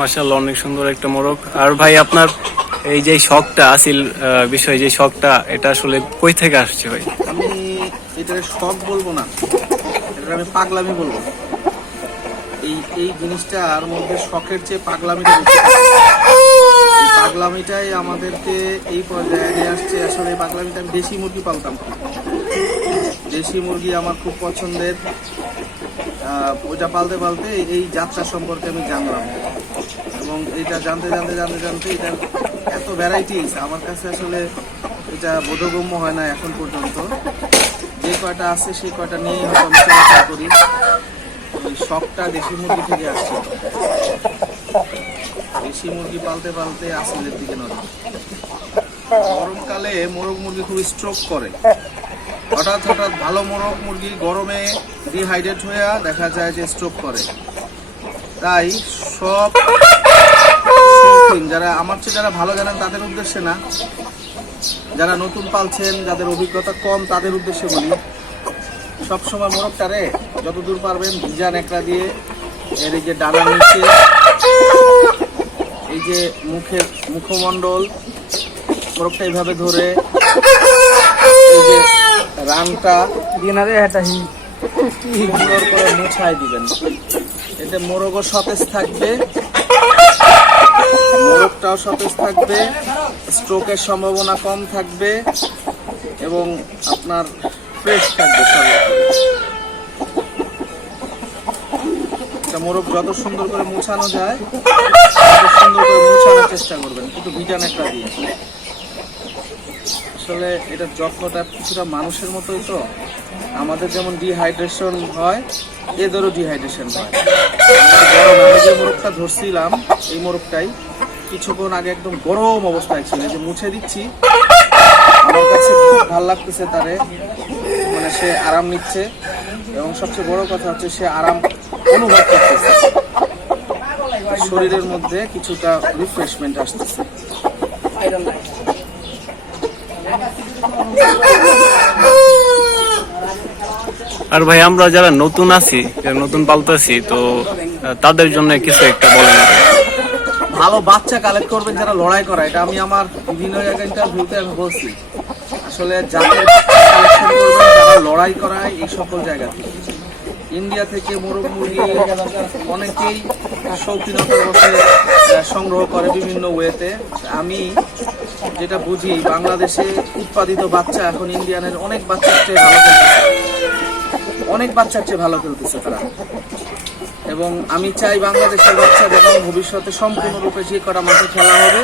মাশাল্লাহ অনেক সুন্দর একটা মোরগ। আর ভাই, আপনার এই যে শখটা, আসিল বিষয়, যে শখটা, এটা আসলে কই থেকে আসছে ভাই? আমি এটার শখ বলব না, এটা আমি পাগলামি বলব। এই এই জিনিসটার মধ্যে শখের চেয়ে পাগলামিটা পাগলামিটাই আমাদেরকে এই পর্যায়ে নিয়ে আসছে, আসলে এই পাগলামিটা আমি দেশি মুরগি পালতাম। দেশি মুরগি আমার খুব পছন্দের। ওইটা পালতে পালতে এই যাত্রা সম্পর্কে আমি জানলাম। এবং এটা জানতে জানতে জানতে জানতে এটা এত ভ্যারাইটিস আমার কাছে আসলে এটা বোধগম্য হয় না এখন পর্যন্ত। যে কয়টা আছে সেই কয়টা নিয়েই হয়তো আমি চলাফেরা করি। ওই শখটা দেশি মুরগি থেকে আসছে। দেশি মুরগি পালতে পালতে আসলের দিকে নজর। গরমকালে মোরগ মুরগি খুব স্ট্রোক করে। হঠাৎ হঠাৎ ভালো মোরগ মুরগি গরমে ডিহাইড্রেট হয়ে দেখা যায় যে স্ট্রোক করে। তাই সব যারা আমার চেয়ে যারা ভালো জানেন তাদের উদ্দেশ্যে না, যারা নতুন পালছেন, যাদের অভিজ্ঞতা কম, তাদের উদ্দেশ্যে বলি, সবসময় মোরগটারে যতদূর পারবেন ভিজা নেকড়া দিয়ে এর এই যে ডানা নিচে, এই যে মুখের মুখমণ্ডল, মোরগটা এইভাবে ধরে, এই যে রানটা সুন্দর করে মুছাই দিবেন। এতে মোরগও সতেজ থাকবে। মোরগটাও সতেজ থাকবে স্ট্রোকের সম্ভাবনা কম থাকবে, এবং আপনার ফ্রেশ থাকবে মোরগ যত সুন্দর করে মুছানো যায়, তত সুন্দর করে মুছানোর চেষ্টা করবেন। কিন্তু ভিটান একটা দিয়ে। আসলে এটার যত্নটা কিছুটা মানুষের মতোই তো। আমাদের যেমন ডিহাইড্রেশন হয়, এদেরও ডিহাইড্রেশন হয়। গরম আমি যে মোরগটা ধরছিলাম, এই মোরগটাই কিছুক্ষণ আগে একদম গরম অবস্থায় ছিল যে মুছে দিচ্ছি। কাছে খুব ভালো লাগতেছে তারে। মানে সে আরাম নিচ্ছে। এবং সবচেয়ে বড় কথা হচ্ছে সে আরাম অনুভব করতেছে। শরীরের মধ্যে কিছুটা রিফ্রেশমেন্ট আসতেছে। আর ভাই, আমরা যারা নতুন আছি নতুন পালতেছি, তো তাদের জন্য কিছু একটা বলেন ভালো বাচ্চা কালেক্ট করবেন যারা লড়াই করা, এটা আমি আমার বিভিন্ন জায়গায় ইন্টারভিউতে আমি বলছি। আসলে যাদের লড়াই করায়, এই সকল জায়গা থেকে। ইন্ডিয়া থেকে মোরগ মুরগি অনেকেই শৌখিনতার বসে সংগ্রহ করে বিভিন্ন ওয়েতে আমি যেটা বুঝি, বাংলাদেশে উৎপাদিত বাচ্চা এখন ইন্ডিয়ানের অনেক বাচ্চার চেয়ে ভালো অনেক বাচ্চার চেয়ে ভালো খেলতেছে তারা। এবং আমি চাই বাংলাদেশের বাচ্চা যেন ভবিষ্যতে সম্পূর্ণরূপে যে কটা মাঠে খেলা হবে,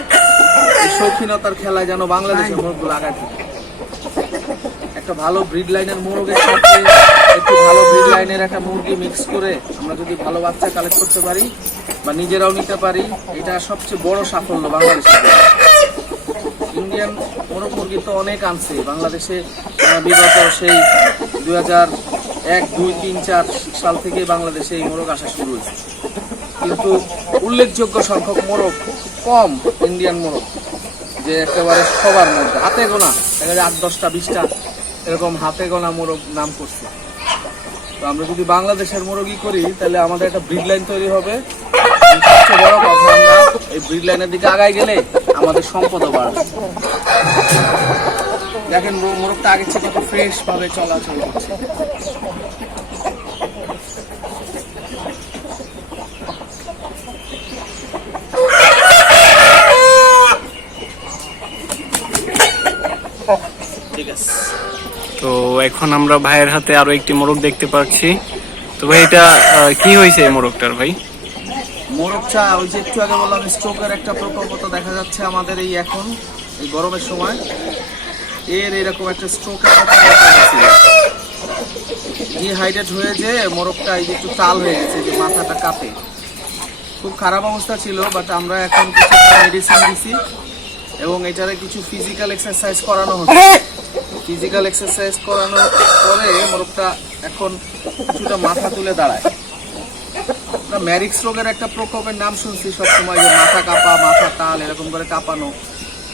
এই শৌখিনতার খেলায় যেন বাংলাদেশের মোরগগুলো আগায় থাকে। একটা ভালো ব্রিড লাইনের মোরগের সাথে, একটু ভালো ব্রিড লাইনের একটা মুরগি মিক্স করে আমরা যদি ভালো বাচ্চা কালেক্ট করতে পারি বা নিজেরাও নিতে পারি, এটা সবচেয়ে বড় সাফল্য বাংলাদেশের। ইন্ডিয়ান মোরগ মুরগি তো অনেক আনছে। বাংলাদেশে বিগত সেই দুই হাজার এক, দুই, তিন, চার সাল থেকে বাংলাদেশে এই মোরগ আসা শুরু হয়েছে। কিন্তু উল্লেখযোগ্য সংখ্যক মোরগ কম ইন্ডিয়ান মোরগ, যে একেবারে সবার মধ্যে। হাতে গোনা যায় আট, দশটা, বিশটা এরকম হাতে গোনা মোরগ নাম করছে। তো আমরা যদি বাংলাদেশের মোরগই করি, তাহলে আমাদের একটা ব্রিড লাইন তৈরি হবে। বড় কথা এই ব্রিড লাইনের দিকে আগায় গেলে আমাদের সম্পদও বাড়বে। দেখেন মোরগটা আগের চেয়ে কত ফ্রেশ ভাবে চলাচল করছে। ঠিক তো এখন আমরা ভাইয়ের হাতে আরও একটি মোরগ দেখতে পাচ্ছি। তো ভাই এটা কি হয়েছে এই মোরগটার ভাই? মোরগটা ওই যে একটু আগে বললাম স্ট্রোকের একটা প্রকল্প তো দেখা যাচ্ছে আমাদের এই এখন এই গরমের সময়। এর এরকম একটা স্ট্রোকের ডিহাইড্রেট হয়ে যে মোরগটা এই যে একটু টাল হয়ে গেছে যে মাথাটা কাঁপে। খুব খারাপ অবস্থা ছিল বাট আমরা এখন কিছু মেডিসিন দিছি এবং এটারে কিছু ফিজিক্যাল এক্সারসাইজ করানো হচ্ছে। ফিজিক্যাল এক্সারসাইজ করানোর পরে মোরগটা এখন কিছুটা মাথা তুলে দাঁড়ায়। ম্যারিক্স রোগের একটা প্রকোপের নাম শুনছি সবসময় যে মাথা কাঁপা, মাথা তাল এরকম করে কাঁপানো।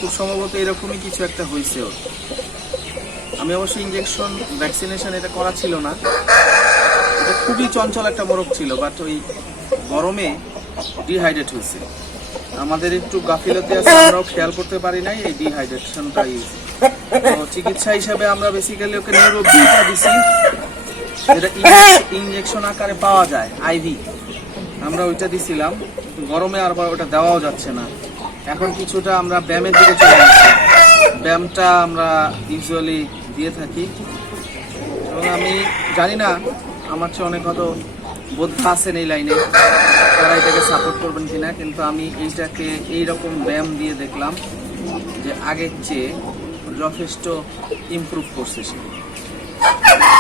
খুব সম্ভবত এরকমই কিছু একটা হয়েছে ওর আমি অবশ্য ইঞ্জেকশন ভ্যাকসিনেশন এটা করা ছিল না। এটা খুবই চঞ্চল একটা মোরগ ছিল বাট ওই গরমে ডিহাইড্রেট হয়েছে। আমাদের একটু গাফিলতি আছে, আমরাও খেয়াল করতে পারি নাই এই ডিহাইড্রেশনটা ইউজ তো চিকিৎসা হিসাবে আমরা বেসিক্যালি ওকে নিউরোবিটা দিছি, যেটা ইঞ্জেকশন আকারে পাওয়া যায় আইভি আমরা ওইটা দিছিলাম, গরমে আর ওটা দেওয়াও যাচ্ছে না। এখন কিছুটা আমরা ব্যায়ামের দিকে চলে যাচ্ছি ব্যায়ামটা আমরা ইউজুয়ালি দিয়ে থাকি। এবং আমি জানি না, আমার চেয়ে অনেক হয়তো বোদ্ধা আছেন এই লাইনে, তারা এটাকে সাপোর্ট করবেন কিনা, কিন্তু আমি এইটাকে এইরকম ব্যায়াম দিয়ে দেখলাম যে আগের চেয়ে যথেষ্ট ইমপ্রুভ করছে সে।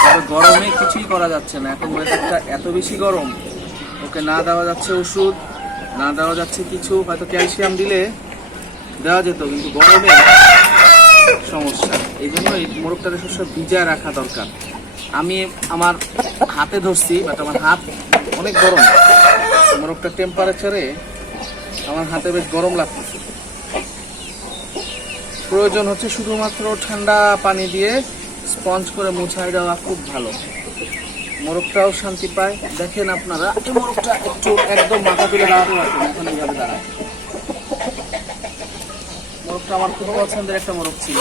তবে গরমে কিছুই করা যাচ্ছে না, এখন ওয়েদারটা এত বেশি গরম, ওকে না দেওয়া যাচ্ছে ওষুধ না দেওয়া যাচ্ছে কিছু, হয়তো ক্যালসিয়াম দিলে দেওয়া যেত, কিন্তু গরমে সমস্যা। এই জন্য এই মোরগটাকে সবসময় ভিজা রাখা দরকার। আমি আমার হাতে ধরছি বাট আমার হাত অনেক গরম। মোরগটার টেম্পারেচারে আমার হাতে বেশ গরম লাগতেছে। প্রয়োজন হচ্ছে শুধুমাত্র ঠান্ডা পানি দিয়ে স্পঞ্জ করে মুছাই দেওয়া খুব ভালো। মোরগটাও শান্তি পায়। দেখেন আপনারা, এই মোরগটা একটু একদম মাথা তুলে দাঁড়াতে পারছে না এখন এইভাবে দাঁড়ায় মোরগটা আমার খুব পছন্দের একটা মোরগ ছিল।